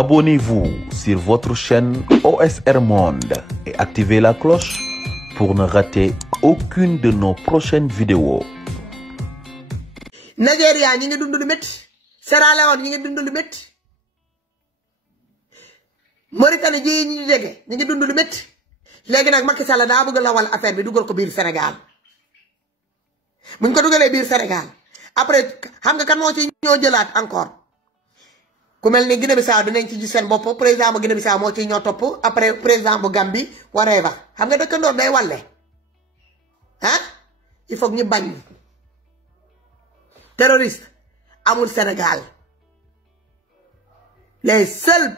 Abonnez-vous sur votre chaîne OSR Monde et activez la cloche pour ne rater aucune de nos prochaines vidéos. Nigeria ñi ngi dund lu métti, Sierra Leone ñi ngi dund lu métti, Mauritanie ji ñi jege ñi ngi dund lu métti. Léegi nag Macky Sall daa bëgg lawal affaire bi dugal ko biir Sénégal. Buñ ko dugalee biir Sénégal après xam nga kan moo ci ñoo jëlaat encore ku mel ni Guinée-Bissau dinañ ci gis seen bopp. Président bu Guinée-Bissau moo ciy ñoo topp après président bu Gambie whatever. Xam nga dëkkandoor day wàlle ah il faut que ñu bañ terroriste amul Sénégal. Les seuls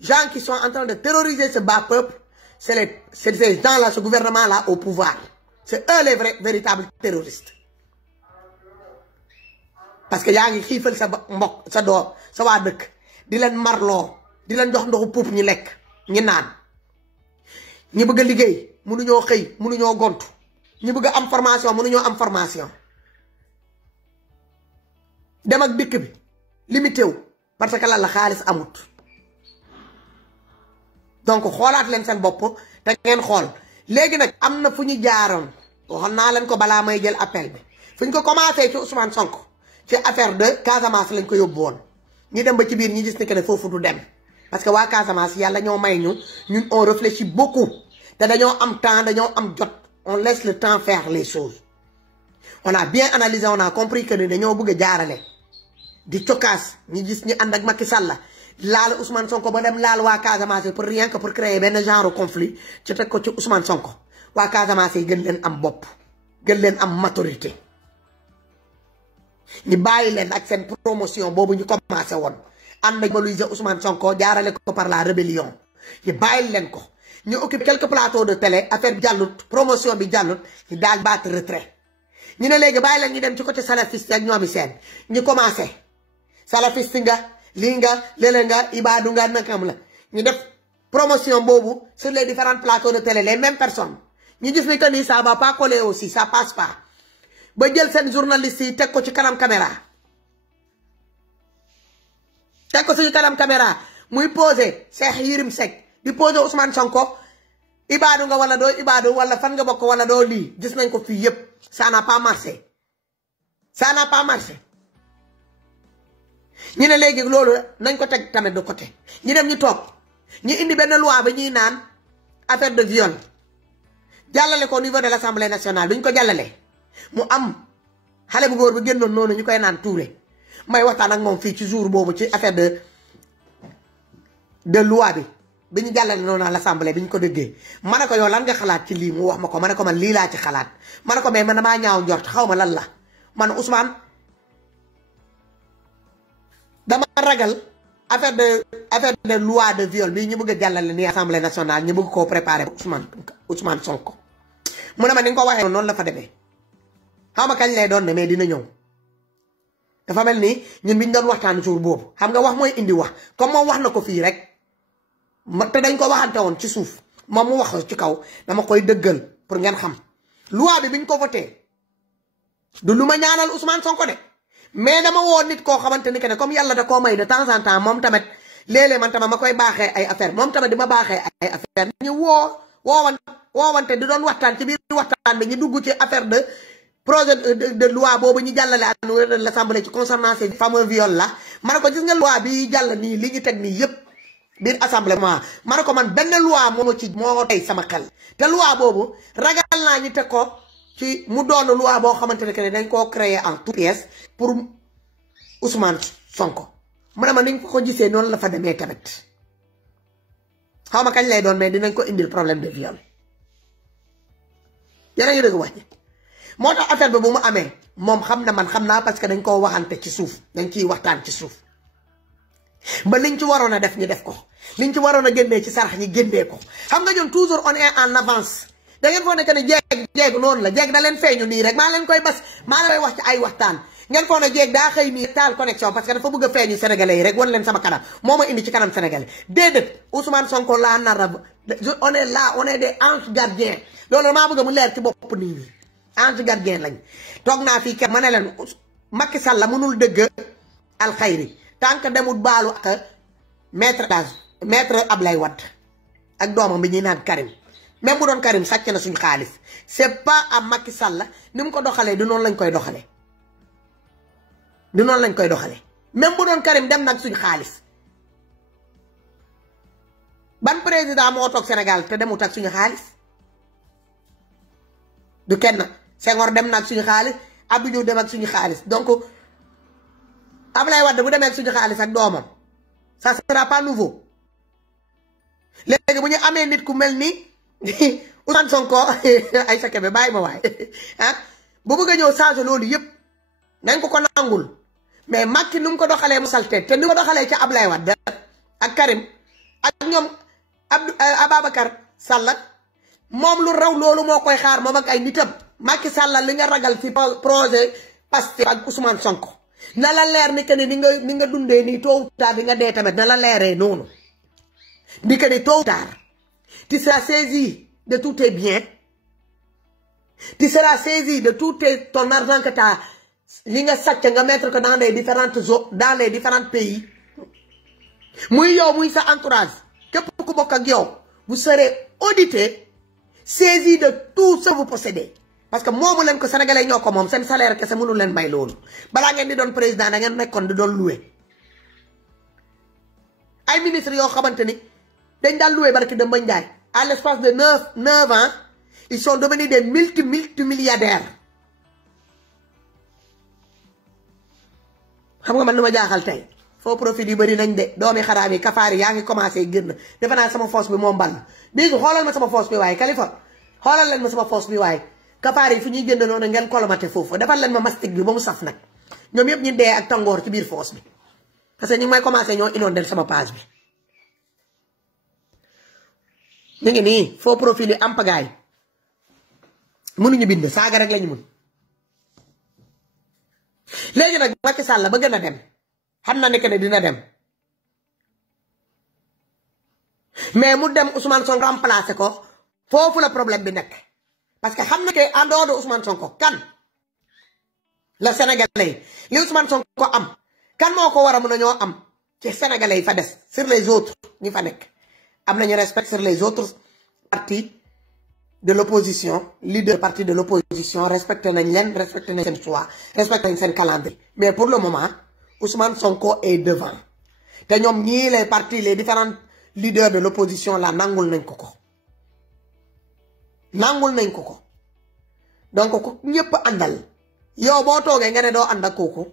gens qui sont en train de terroriser ce bas peuple, c'est ces gens-là, ce gouvernement-là au pouvoir. C'est eux les véritables terroristes. Parce que yaa ngi xiifal sa mbokk sa doo sa waa dëkk di leen marloo di leen jox ndoxu puup ñi lekk ñi naan ñi bëgg a liggéey mënuñoo xëy mënuñoo gontu ñi bëgg a am formation mënuñoo am formation dem ak dikk bi limité wu parce que lan la xaalis amut. Donc xoolaat leen seen bopp te ngeen xool léegi nag am na fu ñu jaaroon waxoon naa leen ko balaa may jël appel bi fu ñu ko commencé ci Ousmane Sonko ci affaire de Casamance lañ ko yóbbu woon ñu dem ba ci biir ñi gis ne que ne foofu du dem parce que waa Casamance yàlla ñoo may ñun on réfléchit beaucoup te dañoo am temps dañoo am jot on laisse le temps faire les choses. On a bien analysé on a compris que ne dañoo bëgg a jaarale di cokkaas ñi gis ñu ànd ak Macky Sall laal Ousmane Sonko ba dem laal waa Casamance pour rien que pour créer benn genre conflit ci teg ko ci Ousmane Sonko waa Casamance yi gën leen am bopp gën leen am maturité ñu bàyyi leen ak seen promotion boobu ñu commencé woon ànd ak valoriser Ousmane Sonko jaarale ko par la rébellion ñu bàyyi leen ko ñu occupé quelques plateaux de télé affaire bi jàllut promotion bi jàllut ñu daal battre retrait ñu ne léegi bàyyi leen ñu dem ci côté salafiste ak ñoomi seen ñu commencé salafiste nga lii nga léeg nga ibaadu nga nakam la ñu def promotion boobu sur les différents plateaux de télé les mêmes personnes ñu gis ni que ni ça va pas coller aussi ça passe pas ba jël seen journaliste yi teg ko ci kanam caméra muy posé Cheikh Yérim Seck di posé Ousmane Sonko ibaadu nga wala doo ibaadu wala fan nga bokk wala doo lii gis nañ ko fii yépp ça n'a pas marché ñu ne léegi loolu nañ ko teg tamit de côté ñu dem ñu toog ñu indi benn loi ba ñuy naan affaire de viol jàllale ko au niveau de l'Assemblée nationale bi ñu ko jàllalee mu am xale bu góor bi génnoon noonu ñu koy naan Touré may waxtaan ak moom fii ci jour boobu ci affaire de loi bi ñu jàllale noonu à l'Assemblée bi ñu ko déggee ma ne ko yow lan nga xalaat ci lii mu wax ma ko ma ne ko man lii laa ci xalaat ma ne ko mais man damaa ñaaw njort xaw ma lan la man Ousmane dama ragal affaire de loi de viol bi ñu bëgg a jàllale ni Assemblée nationale ñu bëgg koo préparer Ousmane Sonko mu ne ma ni nga ko waxee noonu la fa demee xaw ma kañ lay doon ne mais dina ñëw dafa mel ni ñun bi ñu doon waxtaan jour boobu xam nga wax mooy indi wax comme moom wax na ko fii rek te dañ ko waxante woon ci suuf moom mu wax ci kaw dama koy dëggal pour ngeen xam loi bi ñu ko voté du lu ma ñaanal Ousmane Sonko de. mais dama woo nit koo xamante ni que ne comme yàlla da koo may de temps en temps moom tamit léeg-léeg man tamit ma koy baaxee ay affaire moom tamit di ma baaxee ay affaire ñu woowante di doon waxtaan ci biir waxtaan bi ñu dugg ci affaire de projet de loi boobu ñu jàllale à l'Assemblée ci concernant ces fameux viol là ma ne ko gis nga loi bi jàll nii li ñu teg nii yépp biir assemblée ma ne ko man benn loi moo tey sama xel te loi boobu ragal naa ñu teg ko ci mu doon loi boo xamante ne que dañ koo créer en toute pièce pour Ousmane Sonko mu ne ma niñ ko gisee noonu la fa demee tamit xaw ma kañ lay doon mais dinañ ko indil problème de viol yéen a ngi dëgg wax ji moo tax affaire bi bu mu amee moom xam na man xam naa parce que dañ koo waxante ci suuf dañ ciy waxtaan ci suuf ba liñ ci waroon a def ñu def ko liñ ci waroon a génnee ci sarax ñi génnee ko xam nga ñun toujours on est en avance. da ngeen foog ne que ne jeeg noonu la jeeg da leen feeñu nii rek maa leen koy wax ci ay waxtaan ngeen foog ne jeeg daa xëy nii taal connexion parce que dafa bëgg a feeñu sénégalais yi rek wan leen sama kanam moo ma indi ci kanam sénégalais déedéet Ousmane Sonko laa nar on est là on est des anges gardiens loolu maa bëgg mu leer ci bopp nii nii ange gardien lañ toog naa fii kenn ma ne leen Macky Sall la mënul dëgg alxayri tant que demul baalu ak maître Ablaye Wade ak doomam bi ñuy naan Karim même bu doon Karim sàcc na suñu xaalis c'est pas à Macky Sall ni mu ko doxalee du noonu lañ koy doxalee même bu doon Karim dem nag suñu xaalis ban président moo toog Sénégal te demut ak suñu xaalis du kenn. Senghor dem nag suñu xaalis Abdou Diouf dem ak suñu xaalis donc Ablaye Wade bu demee ak suñu xaalis ak doomam ça sera pas nouveau léegi bu ñu amee nit ku mel ni Ousmane Sonko ay sa kebe bàyyi ma waay ah bu bëgg a ñëw changer loolu yëpp nañ ko nangul mais Macky nu mu ko doxalee mu salte te ni ko doxalee ca Ablaye Wade ak Karim ak ñoom Ababacar Sall moom lu raw loolu moo koy xaar moom ak ay nitam. Macky Sall li nga ragal ci projet Pastef ak Ousmane Sonko na la leer ni que ni nga dundee nii tôt ou tard di nga dee tamit na la leeree noonu ni que ni tôt ou tard tu seras saisi de tous tes biens tu seras saisi de tout ton argent que t'as li nga sàcc nga mettre ko dans les différents pays muy yow muy sa entourage képp ku bokk ak yow vous serez audité saisi de tout ce que vous possédez. parce que moomu leen ko sénégalais ñoo ko moom seen salaire kese mënul leen may loolu balaa ngeen di doon président da ngeen nekkoon di doon loué ay ministres yoo xamante ni dañ daan loué barki Demba Ndiaye à l'espace de 9 ans ils sont devenus des multimilliardaires xam nga man nu ma jaaxal tey faux profil yu bëri nañ de doomi xaraam yi kafaari yaa ngi commencé génn defe naa sama force bi moom ball bii xoolal ma sama force bi waaye Khalifa xoolal leen ma sama force bi waaye kafaar yi fu ñuy génn noonu ngeen kolomate foofu defal leen ma mastic bi ba mu saf nag ñoom yëpp ñu dee ak tàngoor ci biir foos bi parce que ñu ngi may commencé ñoo inondé sama page bi ñu ngi nii faux profil yi am pagaay mënuñu bind saaga rek lañu mun léegi nag Macky Sall ba gën a dem xam na ne que ne dina dem mais mu dem Ousmane Sonko remplacé ko foofu la problème bi nekk. parce que xam na que en dehors de Ousmane Sonko kan la sénégalais li Ousmane Sonko am kan moo ko war a mën a ñoo am ci sénégalais yi fa des sur les autres ñi fa nekk am nañu respect sur les autres partis de l'opposition leader parti de l'opposition respecté nañ leen respecté nañ seen choix respecté nañ seen calendrier mais pour le moment Ousmane Sonko est devant te ñoom ñii les partis les différents leaders de l'opposition la nangul nañ ko donc ku ñëpp àndal yow boo toogee nga ne doo ànd ak kooku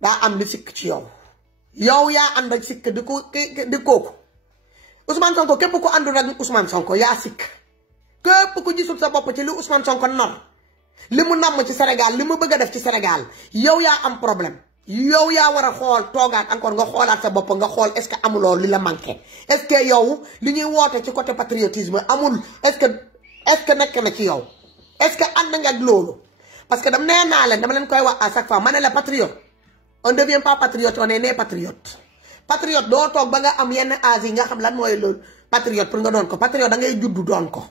daa am lu sikk ci yow yaa ànd ak sikk di kooku Ousmane Sonko képp ku àndul ak Ousmane Sonko yaa sikk képp ku gisul sa bopp ci li Ousmane Sonko nar li mu namm ci Sénégal li mu bëgg a def ci Sénégal yow yaa am problème yow yaa war a xool toogaat encore nga xoolaat sa bopp nga xool est-ce que amuloo li la manqué est-ce que yow li ñuy woote ci côté patriotisme amul est-ce que nekk na ci yow est-ce que ànd nga ak loolu parce que dama leen koy wax à chaque fois ma ne la patriote on devient pas patriote on est né patriote doo toog ba nga am yenn âge yi nga xam lan mooy loolu patriote pour nga doon ko patriote da ngay juddu doon ko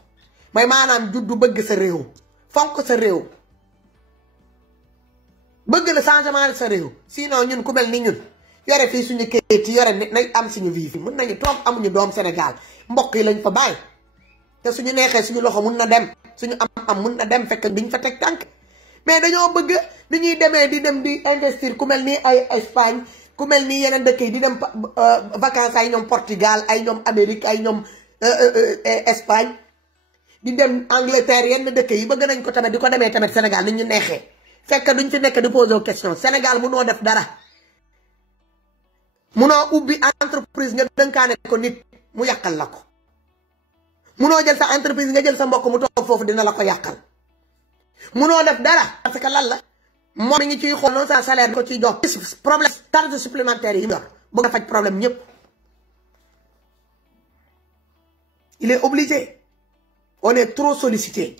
mooy maanaam juddu bëgg sa réew fonk sa réew bëgg le changement sa réew sinon ñun ku mel ni ñun yore fii suñu kayit yore nañ am suñu vie fi mën nañu toog amuñu doom Sénégal mbokk yi lañ fa bàyyi te suñu neexee suñu loxo mun na dem suñu am mun na dem fekk biñ fa teg tànk mais dañoo bëgg ni ñuy demee di dem di investir ku mel ni ay Espagne ku mel ni yeneen dëkk yi di dem vacances ay ñoom Portugal ay ñoom Amérique ay ñoom Espagne di dem Angleterre yenn dëkk yi bëgg nañ ko tamit di ko demee tamit Sénégal ni ñu neexee fekk duñ fi nekk di poser question Sénégal munoo def dara munoo ubbi entreprise nga dënkaane ko nit mu yàqal la ko munoo jël sa entreprise nga jël sa mbokk mu toog foofu dina la ko yàqal munoo def dara parce que lan la moom mi ngi ciy xool noonu sa salaire ko ciy jox problème charge supplémentaire yi mu yor bëgg a faj problème ñëpp il est obligé on est trop sollicité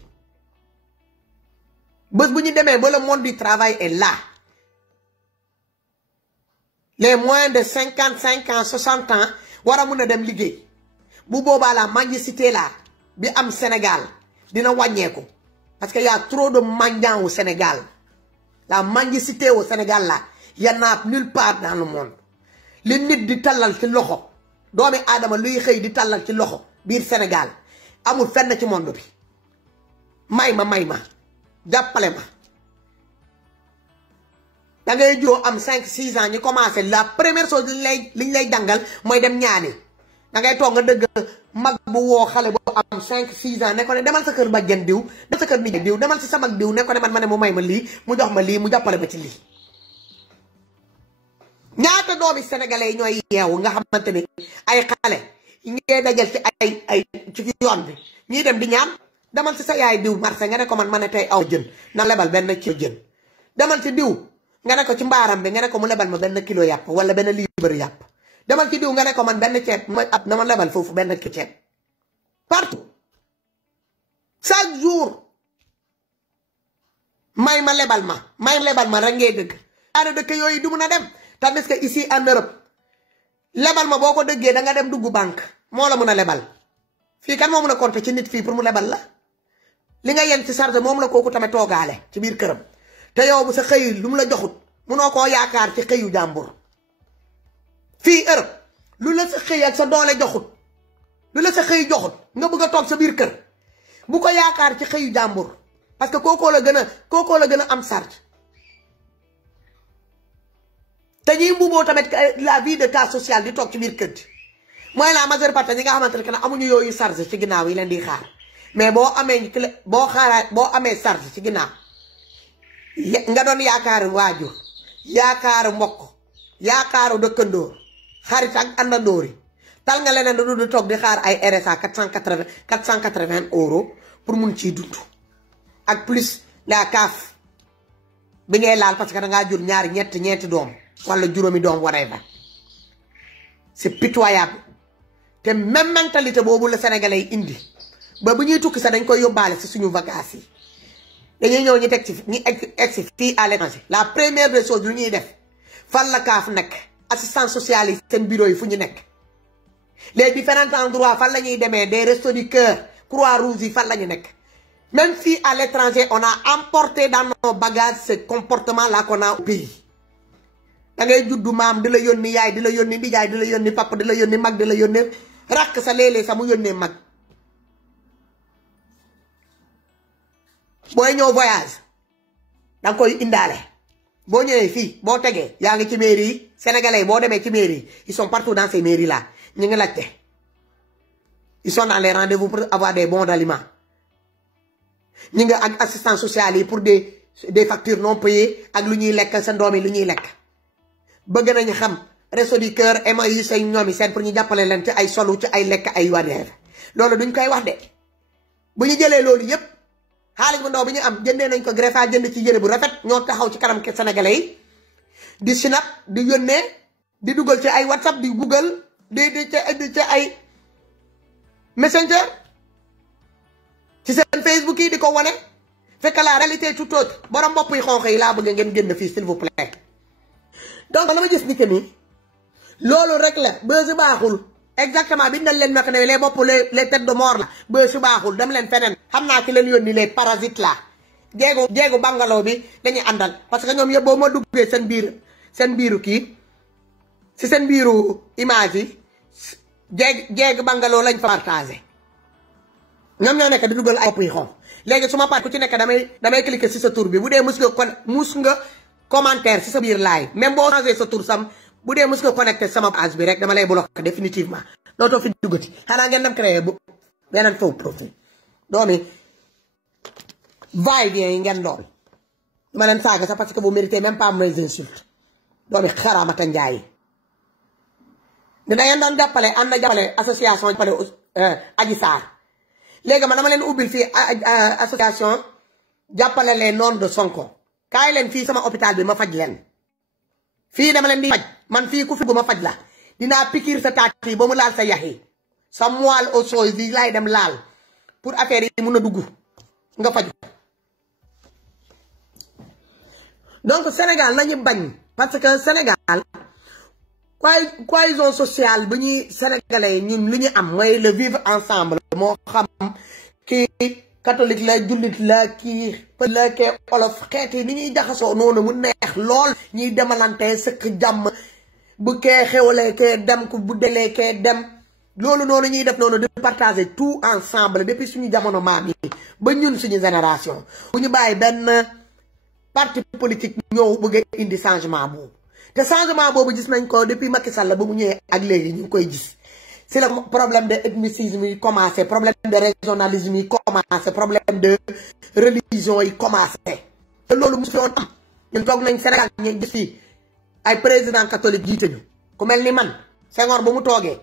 bés bu ñu demee ba le monde du travail est là les moins de 55 ans 60 ans war a mun a dem liggéey bu boobaa la mendicité là bi am Sénégal dina wàññeeku parce que y a trop de mendiants au Sénégal la mendicité au Sénégal là y en a nulle part dans le monde li nit di tallal ci loxo doomi aadama luy xëy di tàllal ci loxo biir Sénégal amul fenn ci monde bi may ma jàppale ma da ngay joo am 5-6 ans ñu commencé la première chose liñ lay jàngal mooy dem ñaani da ngay toog nga dëgg mag bu woo xale bu am 5-6 ans ne ko ne demal sa kër bàjjen diw demal sa kër nijaay diw demal si sa mag diw ne ko ne man ma ne mu may ma lii mu jox ma lii mu jàppale ma ci lii. ñaata doomi sénégalais yi ñooy yeewu nga xamante ni ay xale ngay dajal ci ay ci yoon bi ñii dem di ñaan demal si sa yaay diw marché nga ne ko man ma ne tey aw jën na lebal benn kilo jën demal ci diw nga ne ko ci mbaaram bi nga ne ko mu lebal ma benn kilo yàpp wala benn liibar yàpp demal ci diw nga ne ko man benn ceeb ma ab na ma lebal foofu benn kilo ceeb partout chaque jour may ma lebal ma rek ngay dëgg daana dëkk yooyu du mun a dem tandis que ici en Europe lebal ma boo ko dëggee da nga dem dugg banque moo la mun a lebal fii kan moo mun a compter ci nit fii pour mu lebal la li nga yen ci charge moom la kooku tamit toogaale ci biir këram te yow bu sa xëy lu mu la joxut munoo koo yaakaar ci xëyu jàmbur fii Europe lu la sa xëy ak sa doole joxut lu la sa xëy joxut nga bëgg a toog sa biir kër bu ko yaakaar ci xëyu jàmbur parce que kookoo la gën a am charge te ñuy mbuboo tamit la vie de cas social di toog ci biir kër gi mooy la majeure partie ñi nga xamante ne que amuñu yooyu charge ci ginnaaw yi leen di xaar mais boo amee charge ci ginnaaw nga doon yaakaaru waajur yaakaaru mbokk yaakaaru dëkkandoor xarit ak àndandoori tal nga leneen du toog di xaar ay RSA 480 euros pour mun ciy dund ak plus la CAF bi ngay laal parce que da ngaa jur ñaari ñeenti doom wala juróomi doom whatever c'est pitoyable te même mentalité boobu la sénégalais yi indi ba bu ñuy tukki sax dañ koy yóbbaale si suñu vacances yi dañuy ñëw ñu teg ci ñu egsi fii à l'étranger la première des choses lu ñuy def fan la CAF nekk assistance sociale yi seen bureau yi fu ñu nekk les différents endroits fan la ñuy demee des restos du cœur Croix-Rouge yi fan la ñu nekk même si à l'étranger on a emporté dans nos bagages ce comportement là qu'on a au pays da ngay juddu maam di la yónni yaay di la yónni nijaay di la yónni papa di la yónni mag di la yónni rakk sa léeg-léeg sa mu yónnee mag booy ñëw voyage danga koy indaale boo ñëwee fii boo tegee yaa ngi ci mairie yi sénégalais boo demee ci mairie yi ils sont partout dans ces mairies là ñu ngi laajte ils sont dans les rendez-vous pour avoir des bons d'aliments ñu ngi ak assistance sociale yi pour des factures non payées ak lu ñuy lekk sa doom yi lu ñuy lekk bëgg nañu xam Restos du Cœur yu say ñoom yi seen pour ñu jàppale leen ci ay solu ci ay lekk ay waneef loolu duñ koy wax de bu ñu jëlee loolu yépp xaalis bu ndaw bi ñu am jëndee nañ ko greffage jënd ci yére bu rafet ñoo taxaw ci kanam sénégalais yi di sinap di yónnee di dugal ci ay WhatsApp di Google di ci ay Messenger ci seen Facebook yi di ko wane fekk la réalité tout autre borom bopp yi xonq yi laa bëgg ngeen génn fii s'il vous plaît. donc la ma gis ni que ni loolu rek la bës baaxul exactement biñ leen wax ne les bopp les têtes de mort la bës baaxul dem leen feneen xam naa ki leen yónni les parasites la jéegu bangaloo bi dañuy àndal parce que ñoom yëpp boo ma duggee seen biiru kii si seen biiru image yi jéegu bangaloo lañ fa partagé ñoom ñoo nekk di dugal ay bopp yi xonq léegi su ma part ku ci nekk damay cliquer si sa tur bi bu dee mus nga commentaire si sa biir live même boo changé sa tur sam bu dee mus nga connecté sama page bi rek dama lay bloqué définitivement dootoo fi duggati xanaa ngeen dem créé bu beneen faux profil doomi va-et-vient yi ngeen dool ma leen saaga sax parce que vous méritez même pas mes insultes doomi xaraamata njaay dina ngeen doon jàppale ànd na jàppale association jàppale Adji Sarr léegi man dama leen ubbil fii association jàppale les noms de Sonko kaay leen fii sama hôpital bi ma faj leen fii dama leen di faj man fii ku fi bu ma faj la dinaa pikiir sa taat yi ba mu laal sa yax yi sa moelle osseuse bi laay dem laal pour affaire yi mun a dugg nga faj donc Sénégal nañu bañ parce que Sénégal cohésion sociale bu ñuy sénégalais ñun lu ñu am mooy le vivre ensemble moo xam kii catholique la jullit la kii pël la kii olof xeet yi ni ñuy jaxasoo noonu mu neex lool ñuy demalante sëkk jàmm bu kee xewlee kee dem ku bu delee kee dem loolu noonu ñuy def noonu di partager tout ensemble depuis suñu jamono maam yi ba ñun suñu génération bu ñu bàyyi benn parti politique ñëw bëgg a indi changement boobu te changement boobu gis nañ ko depuis Macky Sall ba mu ñëwee ak léegi ñu ngi koy gis c'est le problème de ethnicisme yi commencé problème de régionalisme yi commencé problème de religion yi commencé te loolu mu fi woon am ñun toog nañ Sénégal ñu gis fii ay président catholique jiite ñu ku mel ni man Senghor ba mu toogee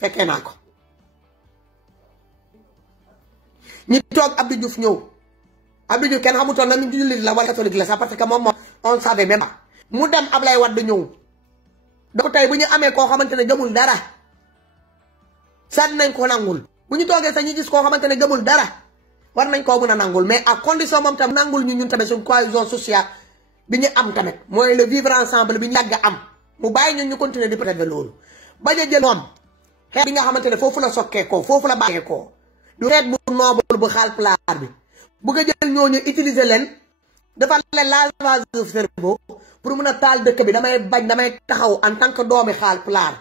fekkee naa ko ñi toog Abdou Diouf ñëw Abdou Diouf kenn xamutoon na ñu jullit la wala catholique la sax parce que moom on savait même pas mu dem Ablaye Wade ñëw donc tey bu ñu amee koo xamante ne gëmul dara sànni nañ ko nangul bu ñu toogee sax ñu gis koo xamante ne gëmul dara war nañ koo mën a nangul mais à condition moom tam nangul ñu ñun tamit suñ cohésion sociale bi ñu am tamit mooy le vivre ensemble bi ñu yàgg am mu bàyyi ñun ñu continuer di peut-être loolu bañ a jël moom xeet bi nga xamante ne foofu la sokkee koo foofu la bàyyee koo du xeet bu noble bu Haalpulaar bi bu nga jël ñooñu utiliser leen dafa leen lavage de cerveau pour mun a taal dëkk bi damay bañ damay taxaw en tant que doomi Haalpulaar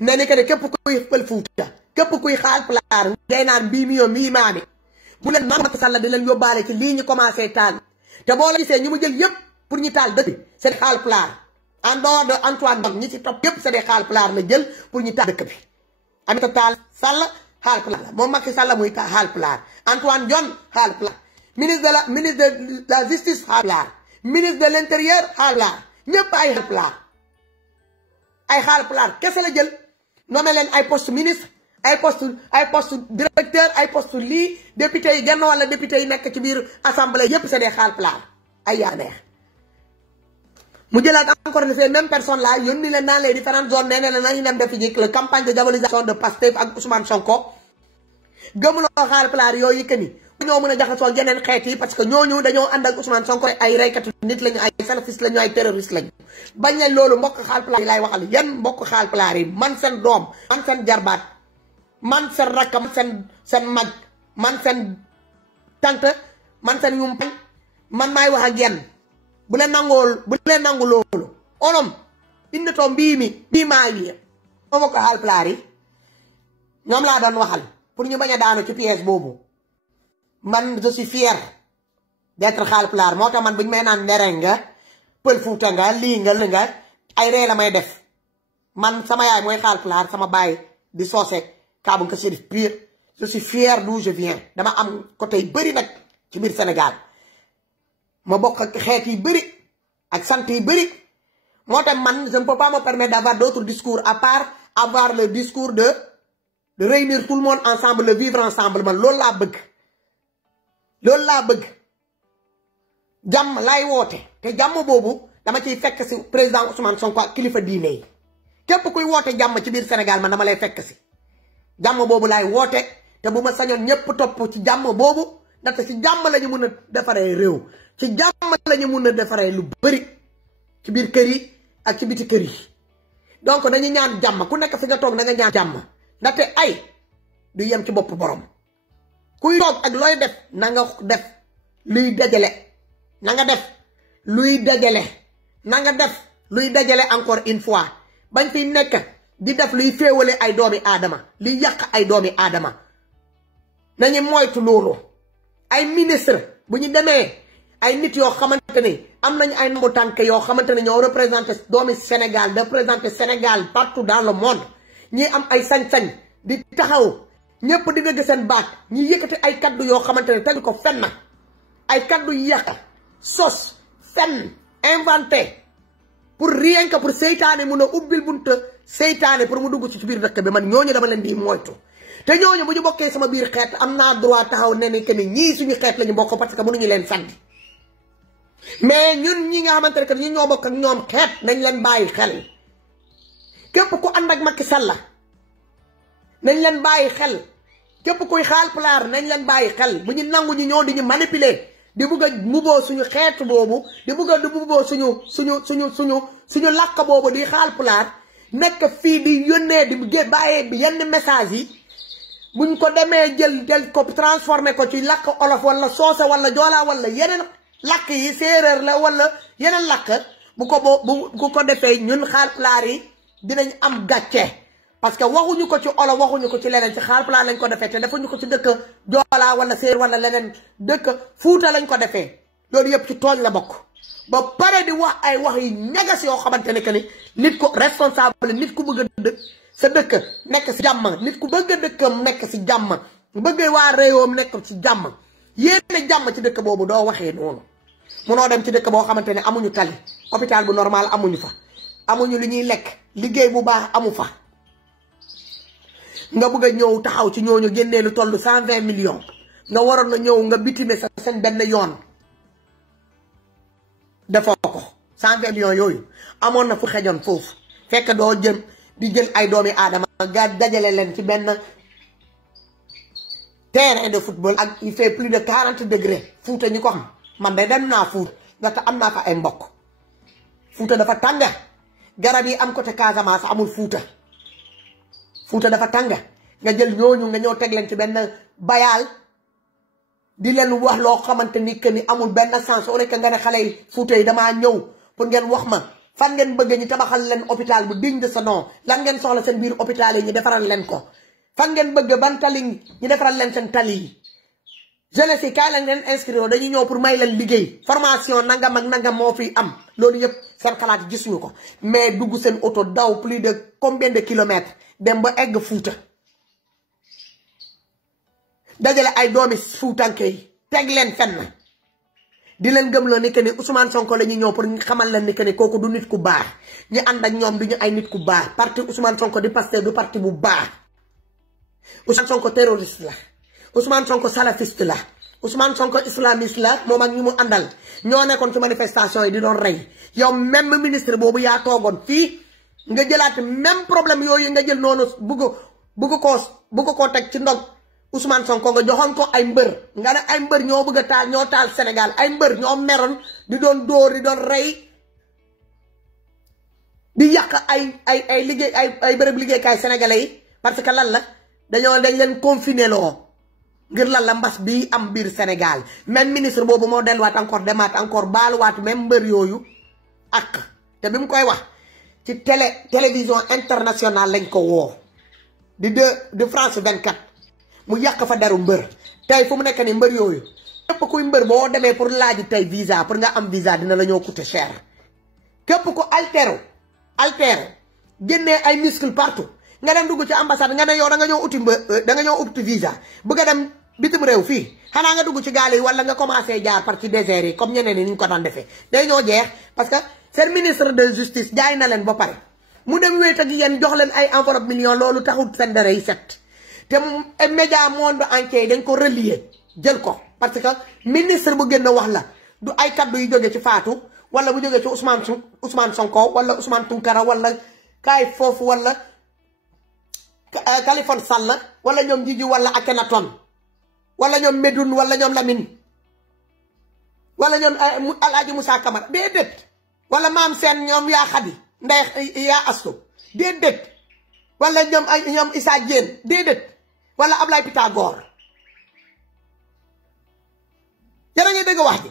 ne ni que ne képp kuy Pël Fuuta képp kuy Haalpulaar ngay naan mbii mi yoo mbii maami bu leen Macky Sall di leen yóbbaale ci lii ñu commencé taal te boo la gisee ñu mu jël yëpp pour ñu taal dëkk bi c'est des Haalpulaar en dehors de Antoine Diome ñi ci topp yëpp c'est des Haalpulaar la jël pour ñu taal dëkk bi Aminata Tall Sall Haalpulaar moom Macky Sall muy Haalpulaar Antoine Diome Haalpulaar ministre de la justice Haalpulaar ministre de l'intérieur Haalpulaar ñëpp ay Haalpulaar kese la jël nommé leen ay poste ministre ay poste directeur ay poste lii député yi genn wala député yi nekk ci biir assemblée yépp c'est des Haalpulaar ay yaa neex mu jëlaat encore ces mêmes personnes là yónni leen dans les différentes zones nee na nañu dem def ji la campagne de diabolisation de Pastef ak Ousmane Sonko gëmuloo Haalpulaar yooyu que ni ñoo mën a jaxasoo yeneen xeet yi parce que ñooñu dañoo ànd ak Ousmane Sonko ay reykatu nit lañu ay salafiste lañu ay terroriste lañu bañ leen loolu mbokk Haalpulaar yi laay waxal yan mbokk Haalpulaar yi man seen doom man seen jarbaat man seen rakk man seen mag man seen tante man seen yumpañ man maay wax ak yenn bu leen nangu loolu onom indetoo mbii maa yi moo mbokk Haalpulaar yi ñoom laa doon waxal pour ñu bañ a daanu ci pièce boobu man je suis fier d'être Haalpulaar moo tax man bu ñu may naan ndere nga Pël Fuuta nga lii nga li nga ay ree la may def man sama yaay mooy Haalpulaar sama baay di soose Kaabunka Chérif pire je suis fier d'où je viens dama am côté yu bëri nag ci biir Sénégal ma bokk ak xeet yi bëri ak sant yi bëri moo tax man je ne peux pas me permettre d'avoir d'autres discours à part avoir le discours de réunir tout le monde ensemble le vivre ensemble man loolu laa bëgg jàmm laay woote te jàmm boobu dama ciy fekk si président Ousmane Sonko ak kilifa diine yi képp kuy woote jàmm ci biir Sénégal man dama lay fekk si jàmm boobu laay woote te bu ma sañoon ñëpp topp ci jàmm boobu ndaxte ci jàmm la ñu mun a defaree réew ci jàmm la ñu mun a defaree lu bëri ci biir kër yi ak ci biti kër yi donc dañu ñaan jàmm ku nekk fi nga toog da nga ñaan jàmm ndaxte ay du yem ci bopp borom kuy toog ak looy def na nga def luy dajale na nga def luy dajale encore une fois bañ fi nekk di def luy féewale ay doomi aadama liy yàq ay doomi aadama nañu moytu loolu ay ministre bu ñu demee ay nit yoo xamante ne am nañu ay nombu tànk yoo xamante ne ñoo représenté doomi Sénégal représenté Sénégal partout dans le monde ñi am ay sañ-sañ di taxaw ñëpp di dégg seen baat ñi yëkkati ay kaddu yoo xamante ne tegu ko fenn ay kaddu yàq sos fenn inventé pour rien que pour seytaane mun a ubbil bunta seytaane pour mu dugg ci biir dëkk bi man ñooñu dama leen di moytu te ñooñu bu ñu bokkee sama biir xeet am naa droit taxaw ne ni que ni ñii suñu xeet la ñu bokk parce que mënuñu leen sànni mais ñun ñi nga xamante ne que ñi ñoo bokk ak ñoom xeet nañ leen bàyyi xel képp ku ànd ak Macky Sall nañ leen bàyyi xel képp kuy Haalpulaar nañ leen bàyyi xel bu ñu nangu ñu ñoo di ñu manipuler di bugg a muboo suñu xeetu boobu di bugg a di muboo suñu làkk boobu di Haalpulaar nekk fii di yónnee di bàyyee bi yenn message yi buñ ko demee jël ko transformé ko ci làkk olof wala soose wala joolaa wala yeneen làkk yi séeréer la wala yeneen làkk bu ko defee ñun Haalpulaar yi dinañ am gàcce parce que waxuñu ko ci olo waxuñu ko ci leneen ci Haalpulaar lañ ko defee te defuñu ko ci dëkk Joola wala Séer wala leneen dëkk Fuuta lañ ko defee loolu yëpp ci tooñ la bokk ba pare di wax ay wax yi ñagas yoo xamante ne que ni nit ko responsable nit ku bëgg a dëkk sa dëkk nekk si jàmm nit ku bëgg a dëkkam nekk si jàmm bëgg waa réewam nekk ci jàmm yéene jàmm ci dëkk boobu doo waxee noonu munoo dem ci dëkk boo xamante ne amuñu tali hôpital bu normal amuñu fa amuñu lu ñuy lekk liggéey bu baax amu fa nga bëgg a ñëw taxaw ci ñooñu génnee lu toll 120 millions nga waroon na ñëw nga bitime sa seen benn yoon defoo ko 120 millions yooyu amoon na fu xejoon foofu fekk doo jëm di jël ay doomi aadama nga dajale leen ci benn terrain de football ak il fait plus de 40 degrés Fuuta ñu ko xam man de dem naa Fuuta ndaxte am naa fa ay mbokk Fuuta dafa tàng garab yi am côté Casamance amul Fuuta dafa tàng nga jël ñooñu nga ñëw teg leen ci benn bayaal di leen wax loo xamante ni que ni amul benn sens au lieu que nga ne xale yi Fuuta yi damaa ñëw pour ngeen wax ma fan ngeen bëgg ñu tabaxal leen hôpital bu digne de ce nom lan ngeen soxla seen biir hôpital yi ñu defaral leen ko fan ngeen bëgg ban tali ñu defaral leen seen tali yi jeunesse yi kaay lañ leen inscrire dañuy ñëw pour may leen liggéey formation nangam ak nangam moo fi am loolu yëpp seen xalaat gisuñu ko mais dugg seen oto daw plus de combien de kilomètres dem ba egg Fuuta dajale ay doomi fuutanke yi teg leen fenn di leen gëmloo ni que ni Ousmane Sonko la ñuy ñëw pour xamal leen ni que ni kooku du nit ku baax ñu ànd ak ñoom du ñu ay nit ku baax parti Ousmane Sonko di Pastef du parti bu baax Ousmane Sonko terroriste la Ousmane Sonko salafiste la Ousmane Sonko islamiste la moom ak ñu mu àndal ñoo nekkoon ci manifestation yi di doon rey yow même ministre boobu yaa toogoon fii nga jëlaat même problème yooyu nga jël noonu bugg koo teg ci ndog Ousmane Sonko nga joxoon ko ay mbër nga ne ay mbër ñoo bëgg a taal ñoo taal Sénégal ay mbër ñoo meroon di doon dóor di doon rey di yàq ay liggéey ay bërëb liggéeykaay sénégalais yi parce que lan la dañ leen confiné loo ngir lan la mbas bii am biir Sénégal même ministre boobu moo delluwaat encore demaat encore baaluwaat même mbër yooyu ak te bi mu koy wax ci télévision internationale lañ ko woo de France 24 mu yàq fa deru mbër tey fu mu nekk ni mbër yooyu képp kuy mbër boo demee pour laaji tey visa pour nga am visa dina la ñoo coûter cher képp ku altéré génnee ay muscle partout nga dem dugg ci ambassade nga ne yow da nga ñëw uti visa bëgg a dem bitim réew fii xanaa nga dugg ci gaal yi wala nga commencé jaar par ci désert yi comme ñeneen ni ñu ko daan defee day ñoo jeex parce que seen ministre de justice jaay na leen ba pare mu dem wéet ak yéen jox leen ay enveloppe million loolu taxul seen dara yi set te média monde entier dañ ko relier jël ko parce que ministre bu génn wax la du ay kaddu yu jóge ci Fatou wala bu jóge ci Ousmane Sonko wala Ousmane Tounkara wala kaay foofu wala Khalifa Sall wala ñoom Jiji wala Akhenaton wala ñoom Medoune wala ñoom Lamine wala ñoom Alhaji Moussa Camara déedéet wala maam seen ñoom yaa Khady Ndeye yaa Astu déedéet wala ñoom Issa Diène déedéet wala Ablaye Pythagore yéen a ngi dégg wax ji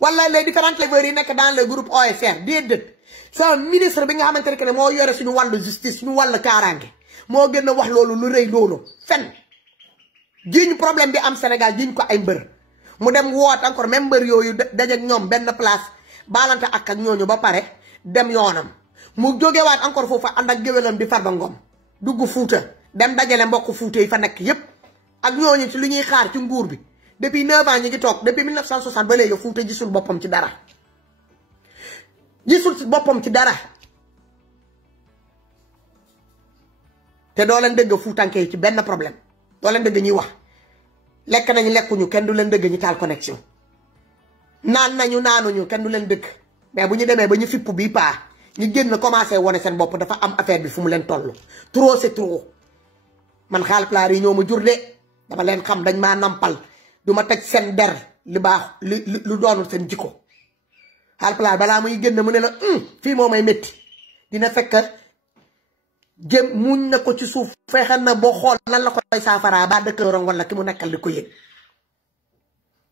wala les différents leveurs yi nekk dans le groupe OFR déedéet sa ministre bi nga xamante ne que moo yore suñu wàllu justice suñu wàllu kaaraange moo gën a wax loolu lu rëy loolu fen jiñ problème bi am Sénégal jiñ ko ay mbër mu dem woot encore même mbër yooyu dajeek ñoom benn place baalante ak ñooñu ba pare dem yoonam mu jógewaat encore foofu ànd ak géwélam di Farba Ngom dugg Fuuta dem dajale mbokk Fuuta yi fa nekk yépp ak ñooñu ci lu ñuy xaar ci nguur bi depuis 9 ans ñi ngi toog depuis 1960 ba léegi Fuuta gisul boppam ci dara te doo leen dégg fuutanke yi ci benn problème doo leen dégg ñuy wax lekk nañu lekkuñu kenn du leen dégg ñu taal connexion naan nañu naanuñu kenn du leen dégg mais bu ñu demee ba ñu fipp bii paa ñu génn commencé wane seen bopp dafa am affaire bi fu mu leen toll trop c'est trop man Haalpulaar yi ñoo ma jur de dama leen xam dañ maa nampal du ma teg seen der li baax lu doonul seen jikko Haalpulaar balaa muy génn mu ne la fii moo may métti dina fekk jëm muñ na ko ci suuf fexe na boo xool lan la koy saafaraa ba dëkkëroon wala ki mu nekkal di ko yëg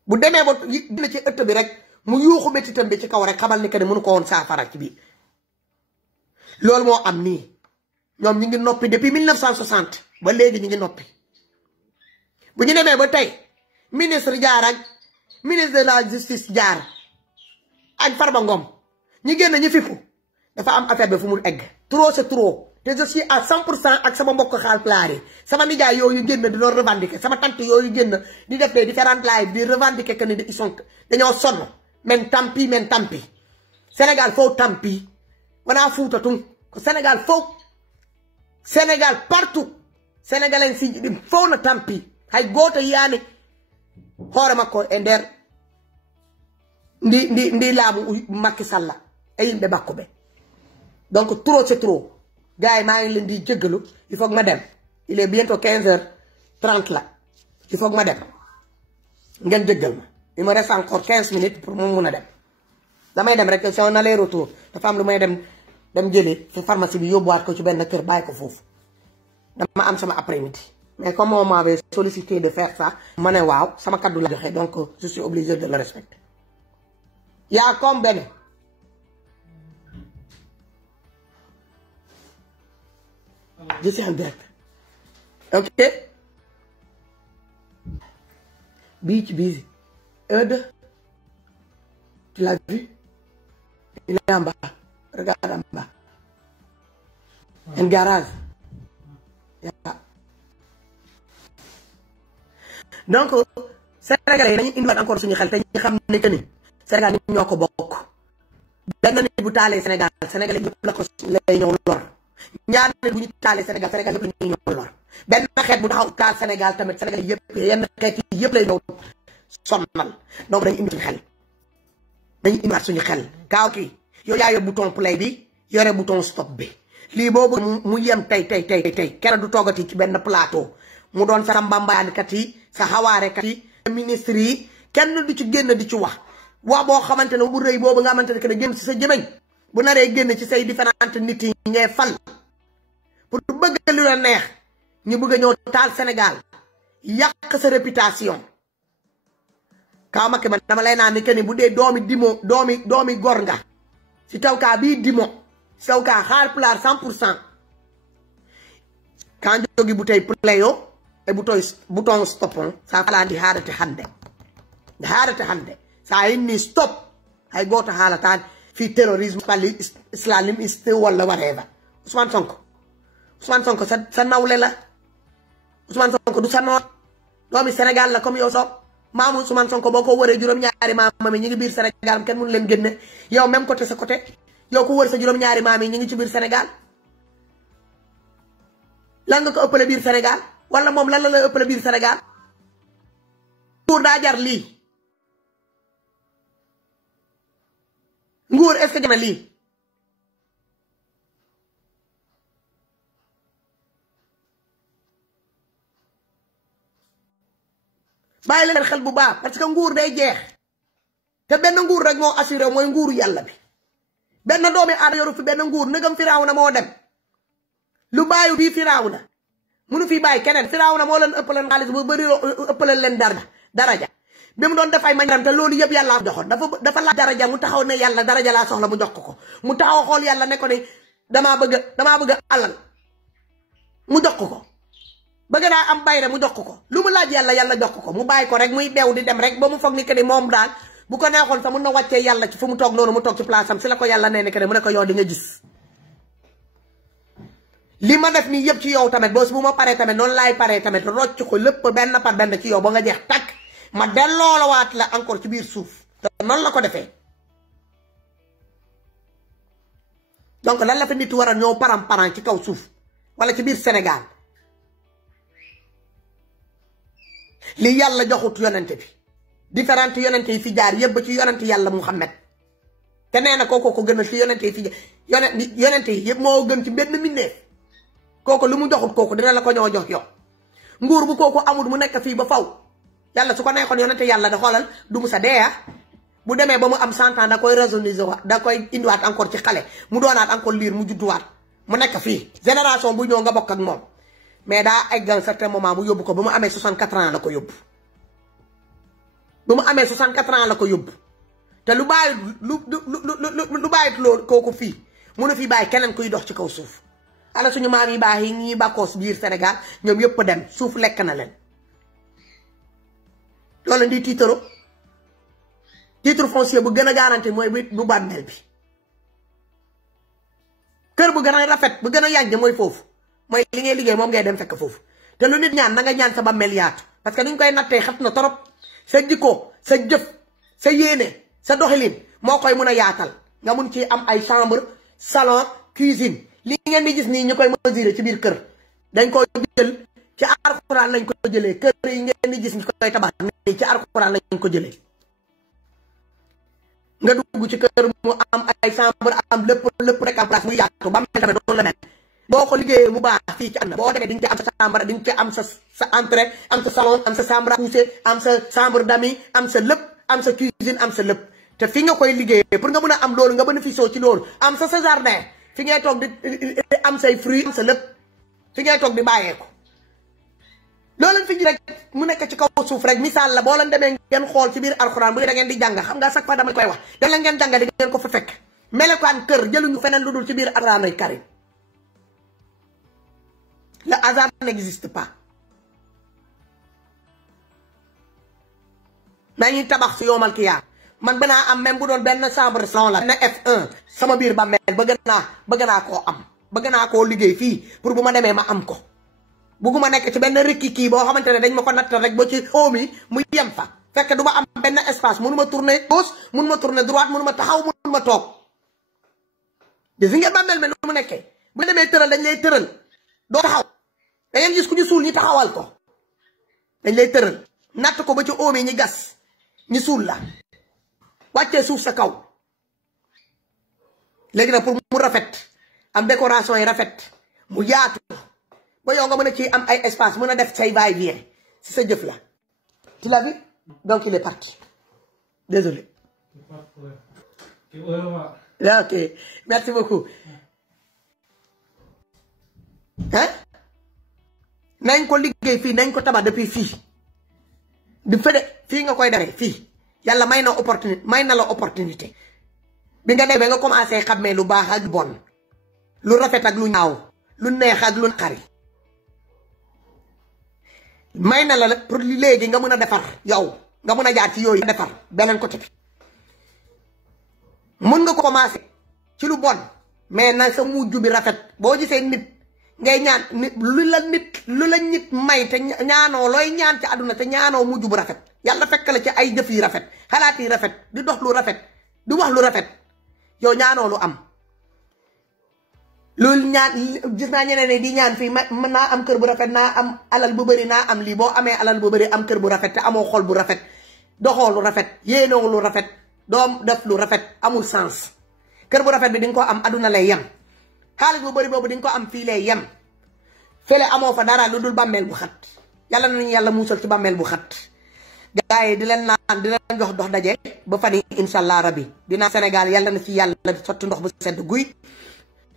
bu demee ba dina ci ëtt bi rek mu yuuxu méttitam bi ci kaw rek xamal ni que ne mënu ko woon saafara ci biir loolu moo am nii ñoom ñu ngi noppi depuis 1960 ba léegi ñu ngi noppi bu ñu demee ba tey ministre jaar ak ministre de la justice jaar ak Farba Ngom ñi génn ñu fippu dafa am affaire bi fu mu egg trop c'est trop te je suis à 100% ak sama mbokk Haalpulaar yi sama nijaay yooyu génn di doon revendiquer sama tante yooyu génn di def des différentes live di revendiquer que ni ils sont dañoo sonn men tampi Sénégal foofu tampi wanaa fuutatum ko Sénégal foofu Sénégal partout sénégalais si foofu na tampi hay gooto yaani hoore makko e nder ndi laamu Macky Sall e yimɓe makko ɓe donc trop c'est trop gars yi maa ngi leen di jéggalu il faut que ma dem il est bientôt 15h30 là il faut que ma dem ngeen jéggal ma il me reste encore 15 minutes pour mu mun a dem damay dem rek c'est un aller retour dafa am lu may dem jëlee fi pharmacie bi yóbbuwaat ko ci benn kër bàyyi ko foofu dama am sama après-midi mais comme on m'avait sollicité de faire ça ma ne waaw sama kaddu la joxe donc je suis obligé de le respecter yaa comme benn je suis en direct ok Beach Busy Eude tu l'as vu il est en bas regarde en bas un garage donc Sénégalais yi dañuy indiwaat encore suñu xel te ñu xam ne que ni Sénégal nit ñoo ko bokk benn nit bu taalee Sénégal Sénégalais yëpp la ko lay ñëw lor ñaar nit bu ñu taalee Sénégal Sénégal yëpp la ñuy ñëw lor benn xeet bu taxaw taal Sénégal tamit Sénégal yëpp yenn xeet yi yëpp lay ñëw sonnal donc dañu indi suñu xel dañu indiwaat suñu xel kaaw kii yow yaa yor bouton play bi yore bouton stop bi lii boobu mu yem tey kenn du toogati ci benn plateau mu doon sa mbambaanikat yi sa xawaarekat yi ministre yi kenn du ci génn di ci wax boo xamante ne bu rëy boobu nga xamante ne que génn ci sa jëmeñ bu naree génn ci say différentes nit yi ngay fal pour bëgg lu la neex ñu bëgg a ñëw taal Sénégal yàq sa réputation Kaaw Macky man dama lay naan ni que ni bu dee doomi gor nga si taw kaa bii dimo saw kaa Haalpulaar 100% kan jogi butey playo e bouton stop on sa falandi haadate hande sa inni stop hay goto haalatan fi terrorisme palli islamiste walla whatever Ousmane Sonko sa nawle la Ousmane Sonko du sa noot doomi Sénégal la comme yow so maamu Ousmane Sonko boo ko wëree juróom-ñaari maam yi ñu ngi biir Sénégal kenn mënu leen génne yow même côté sa côté yow ko wër sa juróom-ñaari maam yi ñu ngi ci biir Sénégal lan nga ko ëppale biir Sénégal wala moom lan la ëppale biir Sénégal nguur daa jar lii nguur est-ce que jar na lii bàyyi leen xel bu baax parce que nguur day jeex te benn nguur rek moo assuré mooy nguuru yàlla bi benn doomi aadama yoru fi benn nguur nëgam Firawna moo dem lu bàyyi bii Firawna munu fi bàyyi keneen Firawna moo leen ëppaleen xaalis bu bëri ëppaleen leen daraja bi mu doon def ay mañram te loolu yëpp yàlla joxoon dafa la daraja mu taxaw ne yàlla daraja laa soxla mu jox ko mu taxaw xool yàlla ne ko ne damaa bëgg alal mu jox ko bëgg naa am bayre mu jox ko lu mu laaj yàlla jox ko mu bàyyi ko rek muy beew di dem rek ba mu foog ni que ni moom daal bu ko neexoon sax mun na wàccee yàlla ci fu mu toog noonu mu toog ci place am si la ko yàlla nee ne que ne mu ne ko yow di nga gis li ma def nii yëpp ci yow tamit boo bu ma paree tamit noonu laay paree tamit rocc ko lépp benn par benn ci yow ba nga jeex takk ma delloo la waat la encore ci biir suuf te noonu la ko defee donc lan la fa nit war a ñëw param ci kaw suuf wala ci biir Sénégal li yàlla joxut yonente bi différentes yonente yi fi jaar yëpp ba ci yonente yàlla Muhammad te nee na kooku ko gënal ci yonente yi fi yonente yi yëpp moo gën ci benn mbindeef kooku lu mu joxut kooku dina la ko ñoo jox yow nguur bu kooku amul mu nekk fii ba faw yàlla su ko neexoon yonente yàlla da xoolal du mu sa dee bu demee ba mu am 100 ans da koy raisonniser waat da koy indiwaat encore ci xale mu doonaat encore liir mu judduwaat mu nekk fii génération bu ñëw nga bokk ak moom mais daa eggal certain moment mu yóbbu ko ba mu amee 64 ans la ko yóbbu ba mu amee 64 ans la ko yóbbu te lu bàyyi loolu kooku fii mënu fi bàyyi keneen kuy dox ci kaw suuf ana suñu maam yi baax yi ñi bàkkoos biir Sénégal ñoom yëpp dem suuf lekk na leen loolu di titre foncier bu gën a garanti mooy bu bàmmeel bi kër bu gën a rafet bu gën a yànj mooy foofu mooy li ngay liggéey moom ngay dem fekk foofu te lu nit ñaan na nga ñaan sa bàmmeel yaatu parce que ni ñu koy nattee xat na torop sa jikko sa jëf sa yéene sa doxalin moo koy mun a yaatal nga mun ci am ay chambre salon cuisine li ngeen di gis nii ñu koy mesurer ci biir kër dañ ko jël ci alxuraan lañ ko jëlee kër yi ngeen di gis ñu koy tabax nii ci alxuraan lañ ko jëlee nga dugg ci kër mu am ay chambre am lépp rek en place muy yaatu ba mel tamit doon la mel boo ko liggéeyee mu baax fii ci ànd boo demee di nga ci am sa chambre di nga ci am sa entrée am sa salon am sa chambre à coucher am sa chambre d'amis am sa lépp am sa cuisine am sa lépp te fi nga koy liggéeyee pour nga mën a am loolu nga bénéficier ci loolu am sa jardin fi ngay toog di am say fruits am sa lépp fi ngay toog di bàyyeeku loolu fi rek mu nekk ci kaw suuf rek misaal la boo leen demee ngeen xool ci biir alxuraan bu da ngeen di jàng xam nga chaque fois dama koy wax da la ngeen jàng di ngeen ko fa fekk melokaan kër jëluñu feneen lu dul ci biir alxuraan ay karim le hasard n'existe pas nañuy tabax si yoomal ki yaa man banaa am même bu doon benn chambre salon la ne F1 sama biir ba mel bëgg naa koo am bëgg naa koo liggéey fii pour bu ma demee ma am ko bugguma nekk ci benn rikki kii boo xamante ne dañ ma ko nattal rek ba ci oom yi mu yem fa fekk du ma am benn espace mënu ma tourner gauche mënu ma tourner droite mënu ma taxaw mënu ma toog gis ngeen ba mel nu mu nekkee bu demee tëral dañ lay tëral doo taxaw da ngeen gis ku ñu suul ñu taxawal ko dañ lay tëral natt ko ba ci oom yi ñu gas ñu suul la wàccee suuf sa kaw léegi nag pour mu rafet am décoration yi rafet mu yaatu ba yow nga mën a ci am ay espace mën a def say va-et-vient si sa jëf la tu l'as vu donc il est parti désolé ok merci beaucoup hein nañ ko liggéey fii nañ ko tabax depuis fii di fëde fii nga koy defee fii yàlla may na la opportunité bi nga demee nga commencé xàmmee lu baax ak bon lu rafet ak lu ñaaw lu neex ak lu naqari may na la pour léegi nga mën a defar yow nga mën a jaar ci yooyu defar beneen côté bi mën nga ko commencé ci lu bon mais na sa mujj bi rafet boo gisee nit ngay ñaan nit lu la nit may te ñaanoo looy ñaan ci àdduna te ñaanoo mujj bu rafet yàlla fekk la ci ay jëf yi rafet xalaat yi rafet di dox lu rafet di wax lu rafet yow ñaanoo lu am loolu ñaan gis naa ñeneen ne di ñaan fii mën naa am kër bu rafet naa am alal bu bëri naa am lii boo amee alal bu bëri am kër bu rafet te amoo xol bu rafet doxoo lu rafet yéenoo lu rafet doom def lu rafet amul sens kër bu rafet bi di nga ko am aduna lay yem xaalis bu bëri boobu di nga ko am fii lay yem fële amoo fa dara lu dul bàmmeel bu xat yàlla nañu yàlla muusal ci bàmmeel bu xat gars yi di leen naan di leen jox dox daje ba fan yi incha allah rabi dinaa Sénégal yàlla na ci yàlla sotti ndox bu sedd guy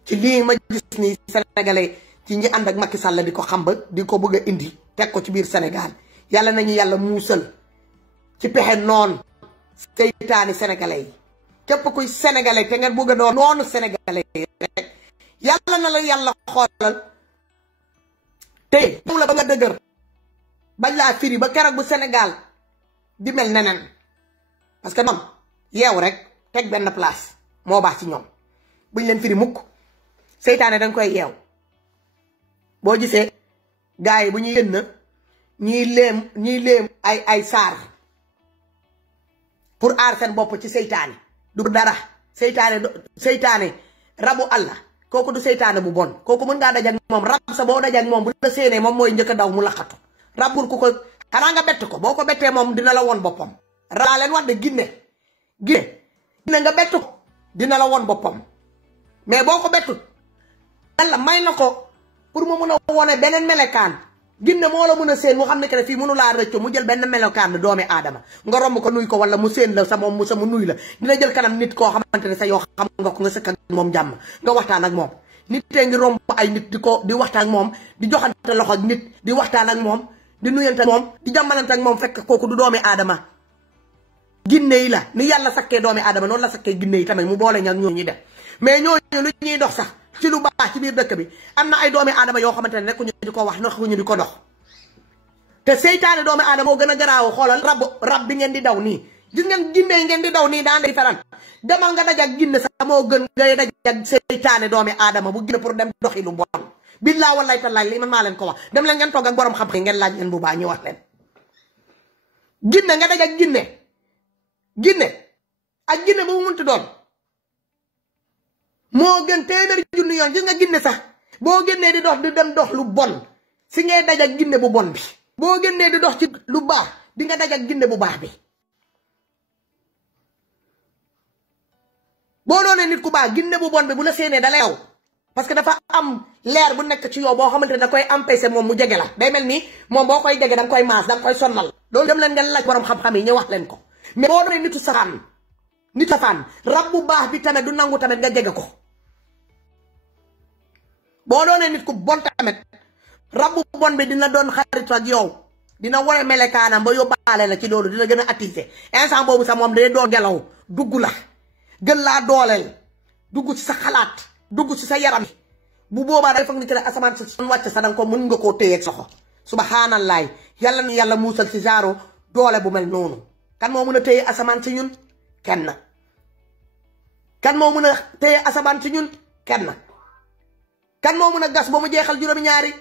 ci lii ma gis ni sénégalais ci ñi ànd ak Macky Sall di ko xam ba di ko bëgg a indi teg ko ci biir Sénégal yàlla nañu yàlla muusal ci pexe noonu seytaani sénégalais yi képp kuy sénégalais te ngeen bëgg a doon noonu sénégalais yi rek yàlla na la yàlla xoolal te mu la ba nga dëgër bañ laa firi ba keroog bu Sénégal di mel neneen parce que ñoom yeew rek teg benn place moo baax ci ñoom buñ leen firi mukk seytaane danga koy yeew boo gisee gars yi bu ñuy génn ñuy léem ay saar pour aar seen bopp ci seytaane du dara seytaane rabu Allah kooku du seytaane bu bon kooku mën ngaa dajak moom rab sa boo dajak moom bu la séenee moom mooy njëkk a daw mu laqatu rabul ku ko xanaa nga bett ko boo ko bettee moom dina la won boppam raa leen wax de ginne nga bett ko dina la won boppam mais boo ko bettut yàlla may na ko pour mu mun a wone beneen melokaan ginne moo la mun a séen mu xam ne que ne fii mënu laa rëcco mu jël benn melokaan doomi aadama nga romb ko nuy ko wala mu séen la sa moom mu nuy la dina jël kanam nit koo xamante ne sa yoo xam nga ko nga sëkk ak moom jàmm nga waxtaan ak moom nit tee ngi romb ay nit di waxtaan ak moom di joxante loxo ak nit di waxtaan ak moom di nuyante ak moom di jàmmalante ak moom fekk kooku du doomi aadama ginne yi la ni yàlla sakkee doomi aadama noonu la sakkee ginne yi tamit mu boole ñak ñoo ñi def mais ñooñu lu ñuy dox sax ci lu baax ci biir dëkk bi am na ay doomi aadama yoo xamante ne nekkuñu di ko wax nekkuñu di ko dox te seytaane doomi aadama moo gën a garaaw xoolal rab bi ngeen di daw nii gis ngeen jinne ngeen di daw nii daan différent demal nga dajak jinne sax moo gën ngay dajak seytaane doomi aadama bu gën pour dem doxi lu bon billaa wallaay tallaay li man maa leen ko wax dem leen ngeen toog ak borom xam-xam ngeen laaj leen bu baax ñu wax leen jinne nga dajak jinne ak jinne bu mu munti doon moo gën téeméeri junni yoon gis nga jinne sax boo génnee di dox di dem dox lu bon si ngay dajak jinne bu bon bi boo génnee di dox ci lu baax di nga dajak jinne bu baax bi boo doonee nit ku baax jinne bu bon bi bu la séenee da lay yow parce que dafa am leer bu nekk ci yow boo xamante ne da koy empêcher moom mu jege la day mel ni moom boo koy jege da nga koy maas da nga koy sonnal loolu dem leen ngeen laaj borom xam-xam yi ñu wax leen ko mais boo doonee nitu safaan rab bu baax bi tamit du nangu tamit nga jege ko boo doonee nit ku bon tamit rab bu bon bi dina doon xarit ak yow dina war a melekaanam ba yóbbaale la ci loolu dina gën a attiser instant boobu sax moom day doon ngelaw dugg la gën laa dooleel dugg ci sa xalaat dugg ci sa yaram bu boobaa day foog ni ci asamaan sa son wàcc sa danga ko mën nga koo téye ak soxo subhanallahi yàlla nu yàlla muusal ci jaaro doole bu mel noonu kan moo mën a téye asamaan si ñun kenn kan moo mën a téye asamaan si ñun kenn kan moo mën a gas ba mu jeexal juróom-ñaari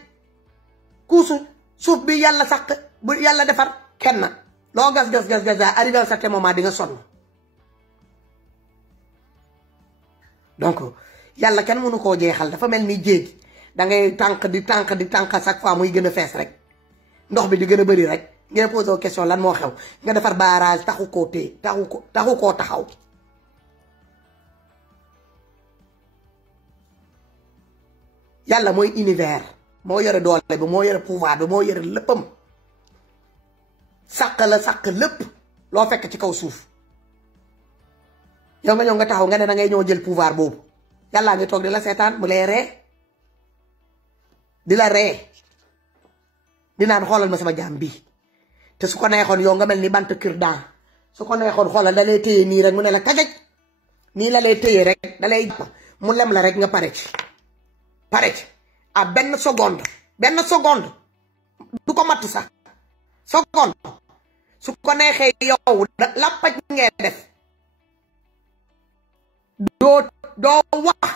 kuusu suuf bi yàlla sàq bu yàlla defar kenn loo gas arrivé à certain moment di nga sonn donc yàlla kenn mënu koo jeexal dafa mel ni jéeg da ngay tànk di chaque fois muy gën a fees rek ndox bi di gën a bëri rek ngeen posé question lan moo xew nga defar barrage taxu koo téye taxu koo taxaw yàlla mooy univers moo yore doole bi moo yore pouvoir bi moo yore léppam sàq la sàq lépp loo fekk ci kaw suuf yow nga ñëw nga taxaw nga ne da ngay ñëw jël pouvoir boobu yàllaa ngi toog di la seetaan mu lay ree di la ree di naan xoolal ma sama jaam bii te su ko neexoon yow nga mel ni bant kër daan su ko neexoon xoolal da lay téye nii rek mu ne la kajaj nii la lay téye rek da lay mu lem la rek nga pare ci à benn seconde du ko matt sax seconde su ko neexee yow lappaj ngeen def doo wax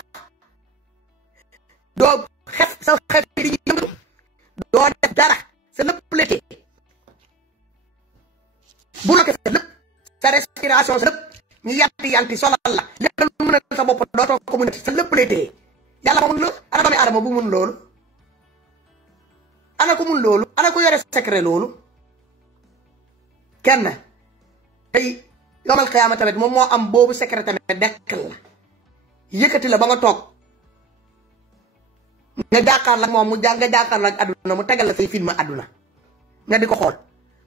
doo xef sa xef di yëngu doo def dara sa lépp lété bu la ko sa lépp sa respiration sa lépp ñu yanti solal la lépp lu mën a sa bopp dootoo ko mën a sa lépp lété yàlla ma mun loolu ana doomi aadama bu mun loolu ana ko mun loolu ana ko yore secret loolu kenn tey yomal xiyaama tamit moom moo am boobu secret tamit dekkal la yëkkati la ba nga toog nga jàkkaar la moom nga jàkkaar la ak àdduna mu tegal la say film àdduna nga di ko xool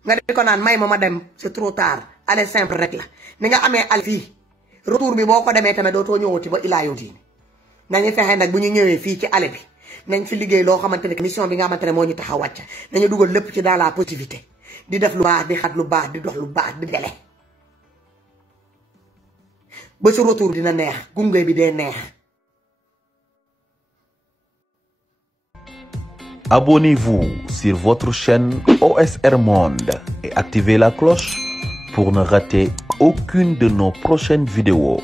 nga di ko naan may ma dem c'est trop tard allez simple rek la ni nga amee al fii retour bi boo ko demee tamit dootoo ñëwati ba ilaa yow diini nañu fexe nag bu ñu ñëwee fii ci ale bi nañ fi liggéey loo xamante ne mission bi nga xamante ne moo ñu tax a wàcc nañu dugal lépp ci dans la positivité di def lu baax di xat lu baax di dox lu baax di dele ba su retour dina neex gunge bi dee neex. Abonnez-vous sur votre chaîne OSR Monde et activez la cloche pour ne rater aucune de nos prochaines vidéos.